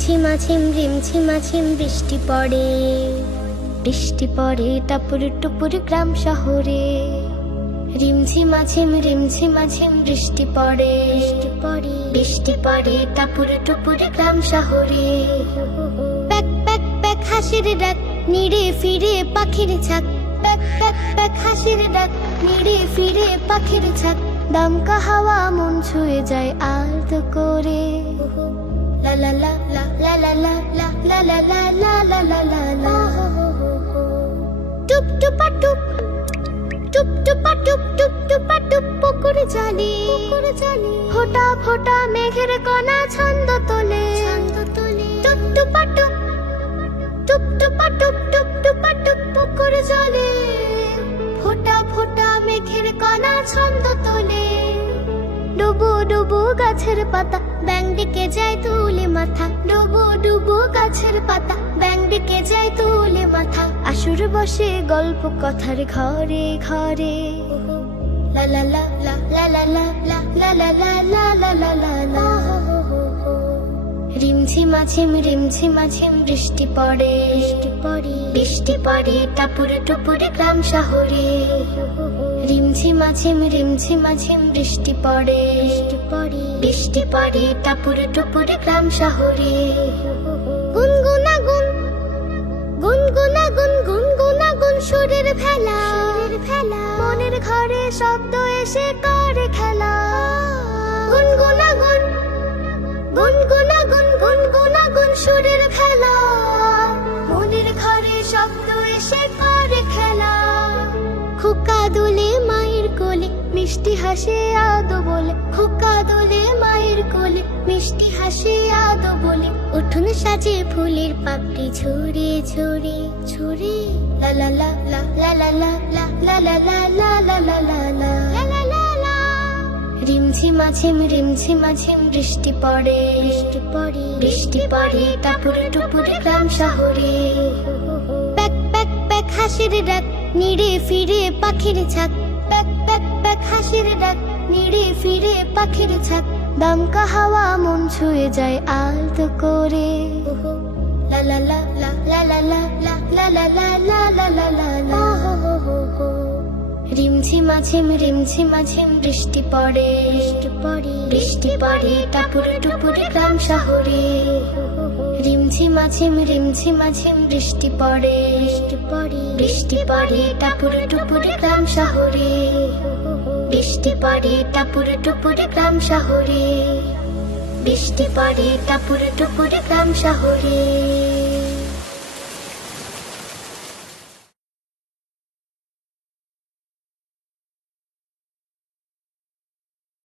রিমঝিমাঝিম রিমঝিমাঝিম বৃষ্টি পড়ে, বৃষ্টি পড়ে টাপুর টুপুর গ্রাম শহরে। রিমঝিমাঝিম রিমঝিমাঝিম বৃষ্টি পড়ে, বৃষ্টি পড়ে টাপুর টুপুর গ্রাম শহরে। প্যাক প্যাক প্যাক হাসির ডাক, নিড়ে ফিরে পাখির ছাক। প্যাক প্যাক প্যাক হাসির ডাক, নিড়ে ফিরে পাখির ছাক। দমকা হাওয়া মন ছুঁয়ে যায় আলতো করে। লা লা লা লা লা লা লা লা লা লা লা লা লা লা লা। টুপ টুপা টুপ, টুপ টুপা টুপ, টুপ টুপা টুপ পুকুরে জালি। ফোঁটা ফোঁটা মেঘের কণা ছন্দ তোলে। টুপ টুপা টুপ, টুপ টুপা টুপ, টুপ টুপা টুপ পুকুরে জলে। ফোঁটা ফোঁটা মেঘের কণা ছন্দ তোলে। ডুবু ডুবু গাছের পাতা, ব্যাং ডেকে যায় তুলে মাথা। ডুবু ডুবু গাছের পাতা, ব্যাং ডেকে যায় তুলে মাথা। আসুর বসে গল্প কথার ঘরে ঘরে। লা লা লা লা লা লা লা লা লা লা লা লা লা লা লা। রিমঝিমাঝিম রিমঝিমাঝিম বৃষ্টি পড়ে, বৃষ্টি পড়ে টাপুর টুপুর গ্রাম শহরে। রিমঝিমাঝিম রিমঝিমাঝিম বৃষ্টি পড়ে, বৃষ্টি পড়ে টাপুর টুপুর গ্রাম শহরে। গুনগুনাগুন, গুনগুনাগুন, গুনগুনাগুন সুরের ভেলা। মনের ঘরে শব্দ এসে করে খেলা। গুনগুনাগুন, গুনগুনাগুন, গুনগুনাগুন সুরের ভেলা। মনের ঘরে শব্দ এসে করে খেলা। খোকা দোলে মায়ের কোলে, মিষ্টি হাসে আদো বলে। খোকা দোলে মায়ের কোলে, মিষ্টি হাসে আদো বলে। উঠোন সাজে ফুলের পাপড়ি ঝরে ঝরে ঝরে। লা লা লা লা লা লা লা লা লা লা লা লা লা লা লা লা লা। রিমঝিমাঝিম রিমঝিমাঝিম বৃষ্টি পড়ে, বৃষ্টি পড়ে টাপুর টুপুর গ্রাম শহরে। প্যাক প্যাক প্যাক হাসির ডাক, নিড়ে ফিরে পাখির ছাক। প্যাক প্যাক প্যাক হাসির ডাক, নিড়ে ফিরে পাখির ছাক। দমকা হাওয়া মন ছুঁয়ে যায় আলতো করে। লা লা লা লা লা লা লা লা লা লা লা লা লা লা লা। রিমঝিমাঝিম রিমঝিমাঝিম বৃষ্টি পড়ে, বৃষ্টি পড়ে টাপুর টুপুর গ্রাম শহরে। রিমঝিমাঝিম রিমঝিমাঝিম বৃষ্টি পড়ে, বৃষ্টি পড়ে টাপুর টুপুর গ্রাম শহরে। বৃষ্টি পড়ে টাপুর টুপুর গ্রাম শহরে। বৃষ্টি পড়ে টাপুর টুপুর গ্রাম শহরে।